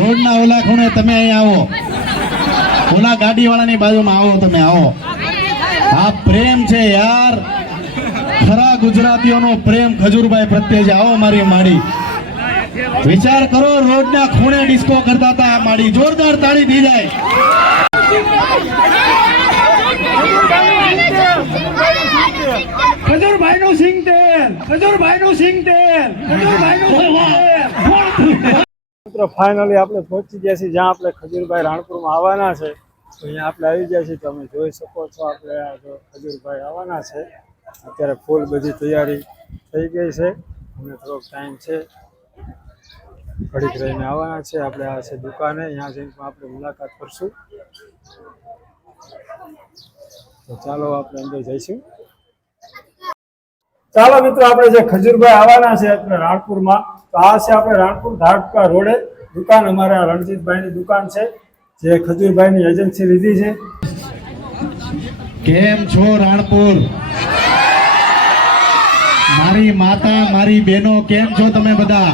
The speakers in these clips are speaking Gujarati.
રોડના ઓલા ખૂણે તમે અહીં આવો. ઓલા ગાડી વાળાની બાજુમાં આવો તમે આવો. આ પ્રેમ છે યાર. ખરા ગુજરાતીઓનો પ્રેમ ખજૂરભાઈ પ્રત્યે છે. આવો મારી માડી વિચાર કરો રોડના ખૂણે ડિસ્કો કરતા હતા આ માડી જોરદાર તાળી થઈ જાય. ખજૂરભાઈ નું સિંગ તેલ. ખજૂરભાઈ નું સિંગ તેલ. ખજૂરભાઈ નું મિત્રો ફાઇનલી આપણે પહોંચી ગયા છીએ જ્યાં આપણે ખજૂરભાઈ રાણપુરમાં આવવાના છે. તો અહીંયા આપણે આવી ગયા છીએ. તમે જોઈ શકો છો આપણે ખજૂરભાઈ આવવાના છે. અત્યારે ફૂલ બધી તૈયારી થઈ ગઈ છે. અને થોડોક ટાઈમ છે. ઘડીક રહીને આવવાના છે. આપણે આ છે દુકાને. અહીંયા જઈને પણ આપણે મુલાકાત કરશું. તો ચાલો આપણે અંદર જઈશું. ચાલો મિત્રો, આપણે જે ખજૂરભાઈ આવવાના છે આપણે રાણપુરમાં. તો આ છે આપણે રાણપુર ધાડકા રોડે. દુકાન અમારા રણજીતભાઈની દુકાન છે, જે ખજૂરભાઈની એજન્સી લીધી છે. કેમ છો રાણપુર? મારી માતા, મારી બહેનો, કેમ છો તમે બધા?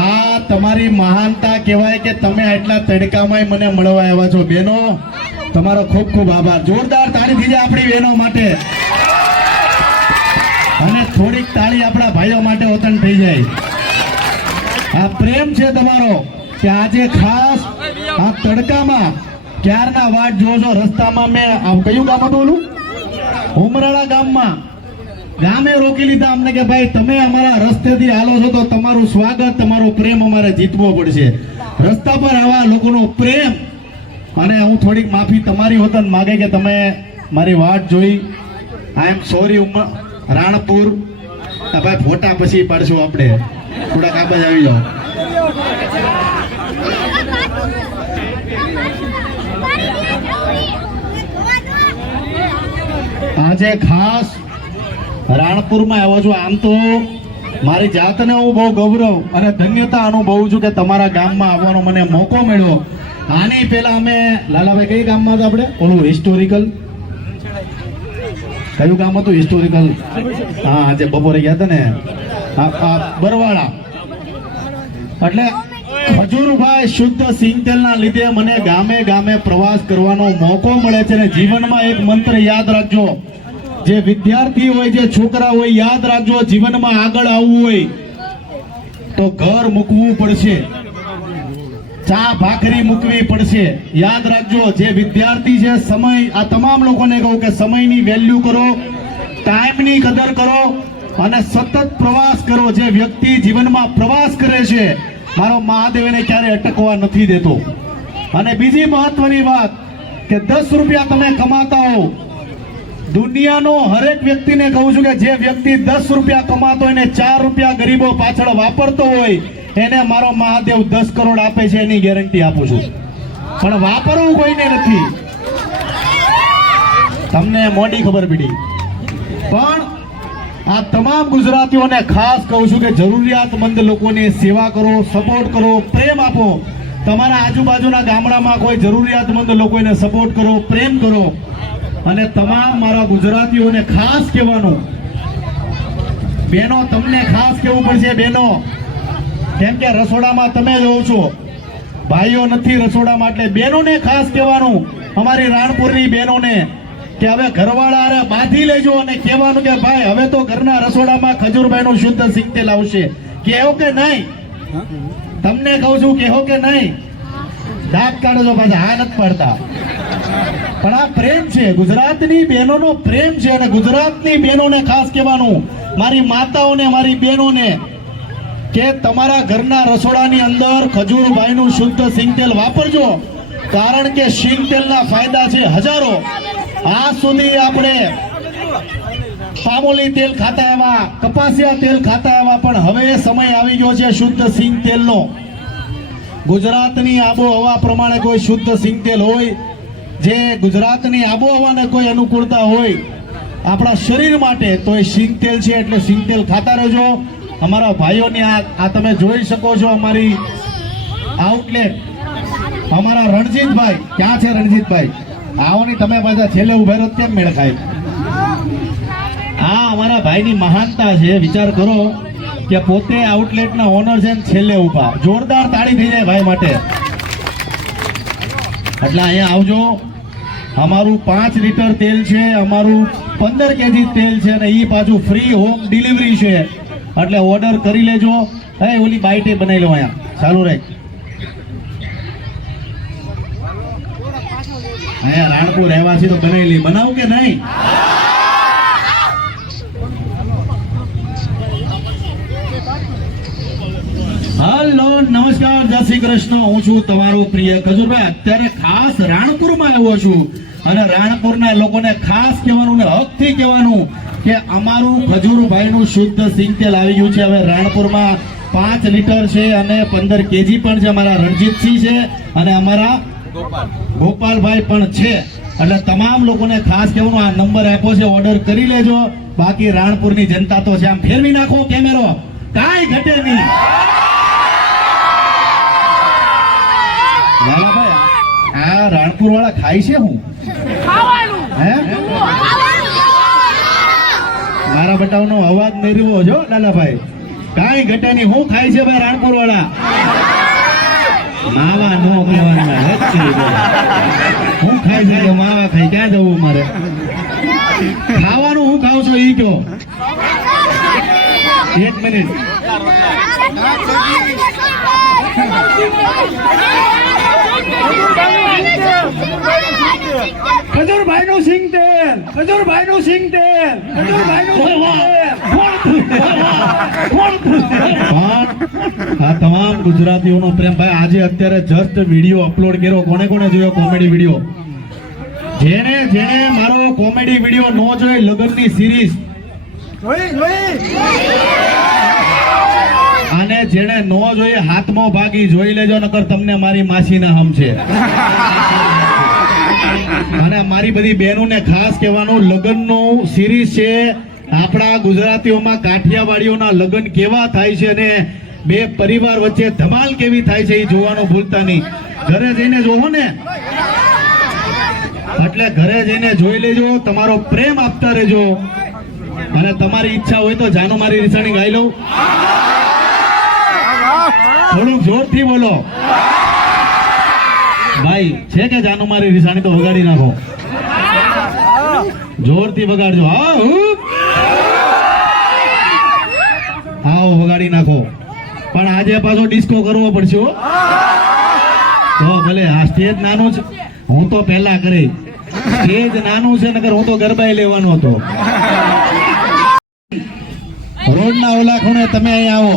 આ તમારી મહાનતા કહેવાય કે તમે આટલા તડકામાં મને મળવા આવ્યા છો. બહેનો, તમારો ખૂબ ખૂબ આભાર. જોરદાર તાળી જાય આપણી બહેનો માટે. થોડીક તાળી આપણા ભાઈઓ માટે વતન થઈ જાય. આ પ્રેમ છે તમારો કે આજે ખાસ આ તડકામાં ક્યારના વાટ જોજો રસ્તામાં મેં કયું ગામ હતું ઓલું? ઉમરાળા ગામમાં. ગામે રોકી લીધા અમને કે ભાઈ, તમે અમારા રસ્તેથી હાલો છો તો તમારું સ્વાગત, તમારો પ્રેમ અમારે જીતવો પડશે. રસ્તા પર આવા લોકોનો પ્રેમ. અને હું થોડીક માફી તમારી વતન માગે કે તમે મારી વાટ જોઈ. I am sorry Ranpur. ભાઈ, ફોટા પછી પાડશું આપણે. થોડાક આબાજ આવી જાઓ. આજે ખાસ રાણપુરમાં આવ્યો છું. આમ તો મારી જાતને હું બહુ ગૌરવ અને ધન્યતા અનુભવું છું કે તમારા ગામમાં આવવાનો મને મોકો મળ્યો. આની પહેલા અમે લાલાભાઈ, કઈ ગામમાં હતા આપણે? ઓલું હિસ્ટોરિકલ કયું ગામ હતું? હિસ્ટોરિકલ હા જે બપોરે ગયા હતા ને. બરવાળા. એટલે ખજૂરભાઈ શુદ્ધ સિંગતેલના લીધે મને ગામે ગામે પ્રવાસ કરવાનો મોકો મળે છે અને જીવનમાં એક મંત્ર યાદ રાખજો. જે વિદ્યાર્થી હોય, જે છોકરા હોય, યાદ રાખજો, જીવનમાં આગળ આવવું હોય તો ઘર મૂકવું પડશે. ચા ભાખરી મૂકવી પડશે. યાદ રાખજો, જે વિદ્યાર્થી છે, સમય, આ તમામ લોકોને કહું કે સમયની વેલ્યુ કરો ટાઈમની કદર કરો અને સતત પ્રવાસ કરો. જે વ્યક્તિ જીવનમાં પ્રવાસ કરે છે, મારો મહાદેવ એને ક્યારે અટકવા નથી દેતો. અને બીજી મહત્વની વાત કે દસ રૂપિયા તમે કમાતા હો દુનિયાનો હરેક વ્યક્તિને કહું છું કે જે વ્યક્તિ દસ રૂપિયા કમાતો હોય ને ચાર રૂપિયા ગરીબો પાછળ વાપરતો હોય એને મારો મહાદેવ દસ કરોડ આપે છે એની ગેરંટી આપું છું. પણ વાપરવું કોઈને નથી. તમને મોડી ખબર પડી. પણ આ તમામ ગુજરાતીઓને ખાસ કહું છું કે જરૂરિયાતમંદ લોકોની સેવા કરો સપોર્ટ કરો, પ્રેમ આપો. તમારા આજુબાજુના ગામડામાં કોઈ જરૂરિયાતમંદ લોકોને સપોર્ટ કરો, પ્રેમ કરો. અને તમામ મારા ગુજરાતીઓને ખાસ કહેવાનું. બેનો, તમને ખાસ કહેવું પડશે, બેનો. કેમ કે રસોડામાં તમે જોવો છો. ભાઈઓ નથી રસોડામાં, એટલે બહેનોને ખાસ કહેવાનું, અમારી રાણપુરની બહેનોને કે હવે ઘરવાળા અરે બાંધી લેજો અને કહેવાનું કે ભાઈ, હવે તો ઘરના રસોડામાં ખજૂરભાઈનું શુદ્ધ શીખતે આવશે. કહેવો કે નહીં? તમને કહું છું, કહેવો કે નહીં? દાંત કાઢો છો, પાછા હા નથી પડતા. પણ આ પ્રેમ છે, ગુજરાતની બહેનોનો પ્રેમ છે અને ગુજરાતની બહેનોને ખાસ કહેવાનું, મારી માતાઓને, મારી બહેનોને કે તમારા ઘરના રસોડાની અંદર ખજૂરભાઈનું શુદ્ધ સિંગતેલ વાપરજો. કારણ કે સિંગતેલના ફાયદા છે હજારો. આ સુધી આપણે પામોલી તેલ ખાતા એવા, કપાસિયા તેલ ખાતા એવા, પણ હવે સમય આવી ગયો છે શુદ્ધ સિંગ તેલનો. ગુજરાતની આબોહવા પ્રમાણે કોઈ શુદ્ધ સિંગ તેલ હોય, જે ગુજરાતની આબોહવાને કોઈ અનુકૂળતા હોય, આપણા શરીર માટે, તો એ સિંગ તેલ છે, એટલે સિંગ તેલ ખાતા રહેજો. અમારા ભાઈઓની આ તમે જોઈ શકો છો અમારી આઉટલેટ અમારા રણજીતભાઈ. ક્યાં છે રણજીતભાઈ? આવોની તમે પાછા છેલ્લે ઊભા રહો, કેમ મેળ ખાય? આ અમારા ભાઈની મહાનતા છે. વિચાર કરો કે પોતે આઉટલેટના ઓનર છે ને છેલ્લે ઊભા. જોરદાર તાળી થઈ જાય ભાઈ માટે. એટલે અહીંયા આવજો. અમારું પાંચ લીટર તેલ છે, અમારું પંદર કેજી તેલ છે અને એ પાછું ફ્રી હોમ ડિલિવરી છે. એટલે ઓર્ડર કરી લેજો. હે, ઓલી બાઈટે બનાવી લો અહીંયા. ચાલુ રહે અહીંયા રાણપુર રહેવાસી તો બનાવી લઈ બનાવું કે નહીં? હલો, નમસ્કાર. જય શ્રી કૃષ્ણ. હું છું તમારો પ્રિય ખજુરભાઈ. અત્યારે ખાસ રાણપુરમાં આવ્યો છું. અને રાણપુરના લોકોને ખાસ કહેવાનું ને હકથી કહેવાનું કે અમારું ખજૂરભાઈનું શુદ્ધ સિંગ તેલ આવી ગયું છે. હવે રાણપુરમાં પાંચ લીટર છે અને પંદર કેજી પણ છે. અમારા રણજીતસિંહ છે અને અમારા ગોપાલભાઈ પણ છે. એટલે તમામ લોકોને ખાસ કહેવાનું આ નંબર આપ્યો છે. ઓર્ડર કરી લેજો. બાકી રાણપુરની જનતા તો છે. આમ ફેરવી નાખો કેમેરો. કાંઈ ઘટે નહીં. આ રાણપુર વાળા ખાય છે હું? હે? મારા બટાવનો અવાજ મેળવો છો લાલાભાઈ કાંઈ ઘટે નહીં હું ખાય છે ભાઈ રાણપુર વાળા માવા નો કહેવાના. હું ખાય છે કે માવા ખાઈ ક્યાં જવું મારે ખાવાનું હું ખાવ છું ઈ કયો એક મિનિટ ખજૂરભાઈ નું સિંગ તેલ ખજુરભાઈ નું સિંગ તેલ. ખજુરભાઈ નું આ તમામ ગુજરાતીઓનો પ્રેમ. ભાઈ આજે અત્યારે જસ્ટ વીડિયો અપલોડ કર્યો. કોને કોને જોયો કોમેડી વીડિયો જેને જેને મારો કોમેડી વીડિયો ન જોઈ લગ્નની સિરીઝ જોઈ જોઈ. અને જેને નો જોઈએ હાથમાં ભાગી જોઈ લેજો, નકર તમને મારી માસીના હમ છે. અને મારી બધી બહેનોને ખાસ કહેવાનું, લગ્નનું સિરીઝ છે. આપણા ગુજરાતીઓમાં કાઠિયાવાડીઓના લગ્ન કેવા થાય છે અને બે પરિવાર વચ્ચે ધમાલ કેવી થાય છે એ જોવાનું ભૂલતા નહીં. ઘરે જઈને જોવો ને. એટલે ઘરે જઈને જોઈ લેજો, તમારો પ્રેમ આપતા રહેજો. અને તમારી ઈચ્છા હોય તો જાનો મારી રીસાણી ગાઈ લઉં. થોડુંક જોરથી બોલો. ભાઈ, છે કે જાનુ મારી રીસાણી તો વગાડી નાખો? જોરથી વગાડજો. આવો વગાડી નાખો. પણ આજે પાછો ડિસ્કો કરવો પડશે તો ભલે, આ સ્ટેજ નાનું છે. હું તો પહેલા કરી. સ્ટેજ નાનું છે, નકર હું તો ગરબાઈ લેવાનો હતો. રોડના ઓલા ખૂણે તમે અહીં આવો.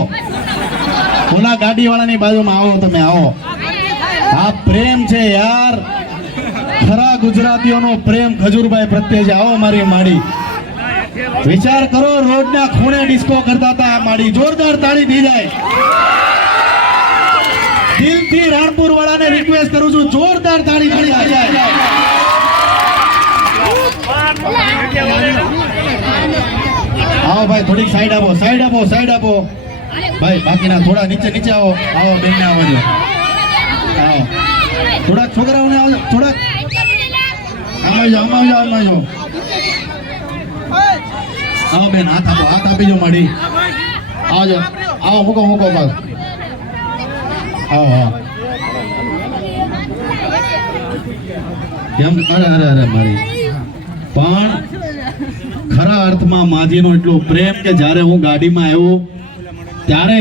ઓલા ગાડી વાળાની બાજુમાં આવો, તમે આવો. આ પ્રેમ છે યાર. ખરા ગુજરાતીઓનો પ્રેમ ખજૂરભાઈ પ્રત્યે છે. આવો મારી માડી. વિચાર કરો, રોડના ખૂણે ડિસ્કો કરતા હતા માડી. જોરદાર તાળી થઈ જાય. દિલથી રાણપુર વાળાને રિક્વેસ્ટ કરું છું. જોરદાર તાળી થઈ જાય. આવો ભાઈ, થોડીક સાઈડ આપો સાઈડ આપો સાઈડ આપો. ભાઈ, બાકીના થોડા નીચે નીચે આવો. આવો બેન ને આવજો આવો. થોડાક છોકરાઓને આવજો થોડાક. આમાં જાઓ આમાં જાઓ આમાં જાઓ આવો, બેન, હાથ આપો, હાથ આપી જો મારી. આવજો આવો, મૂકો મૂકો બસ આવો આવો. કેમ અરે અરે અરે, મારી. પણ ખરા અર્થમાં માજીનો એટલો પ્રેમ કે જ્યારે હું ગાડીમાં આવ્યો ત્યારે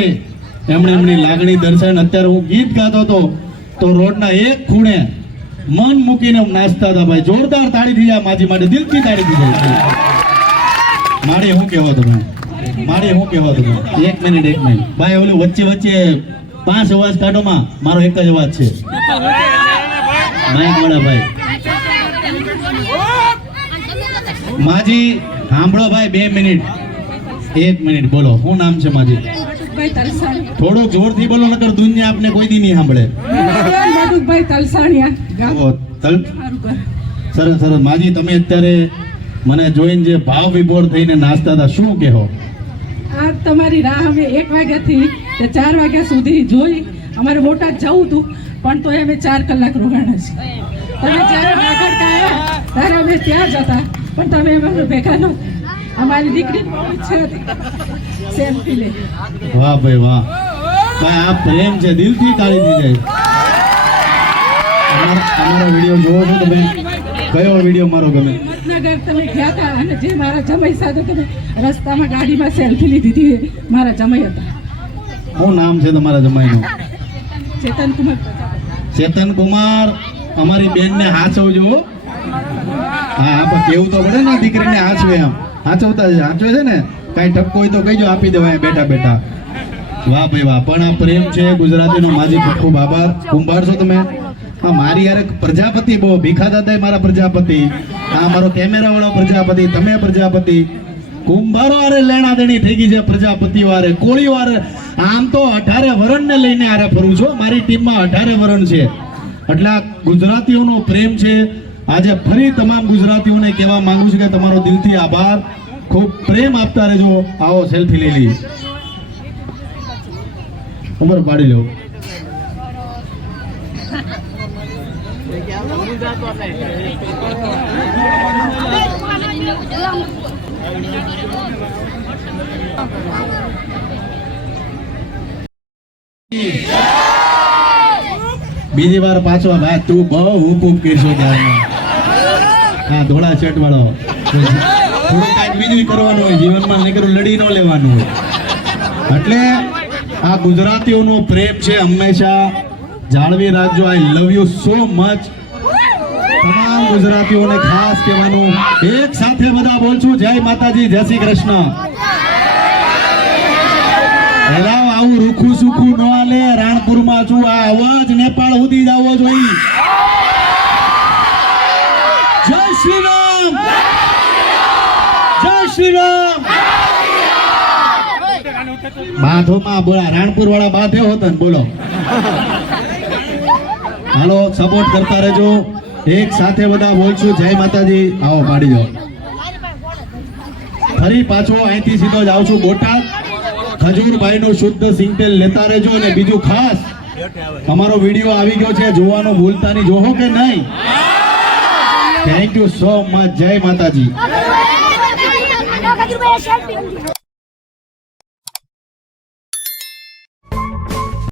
એમણે એમની લાગણી દર્શાવી અત્યારે હું ગીત ગાતો હતો, તો રોડના એક ખૂણે મન મૂકીને નાચતા હતા ભાઈ. જોરદાર તાળી થઈ જાય માજી માટે, દિલથી તાળી દીધી મારે હું કહેવો તમે મારે હું કહેવો તમે એક મિનિટ એક મિનિટ. ભાઈ, ઓલું વચ્ચે વચ્ચે પાંચ અવાજ કાઢોમાં મારો એક જ અવાજ છે. માઇક વાળા ભાઈ. માજી, સાંભળો ભાઈ, બે મિનિટ. એક મિનિટ, બોલો, શું નામ છે માજી? મધુભાઈ તલસાણિયા. જોરથી બોલો નકર દુનિયા આપને કોઈ દી નહીં સાંભળે. મધુભાઈ તલસાણિયા. ઓ, તલ સરસ સરસ. માજી તમે અત્યારે મને જોઈને જે ભાવ વિભોર થઈને નાચતા હતા શું કહો આ તમારી રાહ અમે એક વાગ્યાથી તે ચાર વાગ્યા સુધી જોઈ. અમારે બોટાદ જવું હતું પણ તોય અમે ચાર કલાક રોકાણા છે તમે જ્યારે આવ્યા ત્યારે અમે ત્યાં જ હતા. પણ તમે અમારે ભેગા ન અમારી દીકરી બહુ ઈચ્છા સેલ્ફી લે. વાહ ભાઈ વાહ. ભાઈ આ પ્રેમ છે દિલથી તાળી જાય. અમારો વીડિયો જોવો છો તમે. કયો વીડિયો મારો ગમે? મતનગર તમે ગયા હતા અને જે મારા જમાઈ સાથે તમે રસ્તામાં ગાડીમાં સેલ્ફી લીધી હતી મારા જમાઈ હતા. શું નામ છે તમારા જમાઈનું? ચેતન કુમાર ચેતન કુમાર અમારી બેનને હાચવજો હો. હા હા પણ કેવું તો પડે ને દીકરીને હાચવે એમ. હાચવતા છે હાચવે છે ને, કાંઈ ટપકો હોય તો કહીજો આપી દેવાય બેઠા બેઠા. વાહ ભાઈ વાહ, પણ આ પ્રેમ છે ગુજરાતીનો, માજી ખૂબ આભાર. કુંભાર છો તમે. હા, મારી યાર પ્રજાપતિ બહુ, ભીખા દાદા મારા પ્રજાપતિ. આ મારો કેમેરા વાળો પ્રજાપતિ, તમે પ્રજાપતિ. કુંભારો આરે લેણા દેણી થઈ ગઈ છે પ્રજાપતિ વારે, કોળી વારે. આમ તો અઢારે વરણ ને લઈને આરે ફરું છું, મારી ટીમમાં અઢારે વરણ છે. એટલે ગુજરાતીઓનો પ્રેમ છે આજે ફરી તમામ ગુજરાતીઓને કહેવા માંગુ છું કે તમારો દિલથી આભાર. ખૂબ પ્રેમ આપતા રહેજો. આવો સેલ્ફી લઈ લઈએ. ઉમર પાડી લો. બીજી વાર પાછો ભાઈ તું બહુ હુપ હુપ કરશો ત્યારમાં હા ધોળા શર્ટ વાળો. કાંઈક બીજું કરવાનું હોય જીવનમાં નીકળું લડી ન લેવાનું હોય. એટલે આ ગુજરાતીઓનો પ્રેમ છે હંમેશા. જાળવી રાખજો I love you so much તમામ ગુજરાતીઓને ખાસ કહેવાનું. એક સાથે બધા બોલશું. જય માતાજી જય શ્રી કૃષ્ણ. એલાવ રૂખું સુખું ન હાલે. રાણપુરમાં છું આ અવાજ નેપાળ સુધી જવો જોઈએ. જય શ્રી રામ જય શ્રી રામ બાંધોમાં બોલા રાણપુર વાળા બાંધે હોત ને બોલો. હાલો સપોર્ટ કરતા રહેજો. એક સાથે બધા બોલશું. જય માતાજી. આવો, પાડી જાઓ ફરી પાછો અહીંથી સીધો જ આવશું બોટાદ. ખજૂરભાઈ નું શુદ્ધ સિંગતેલ લેતા રહેજો અને બીજું ખાસ અમારો વીડિયો આવી ગયો છે જોવાનું ભૂલતા નહીં જોહો કે નહીં થેન્ક યુ સો મચ જય માતાજી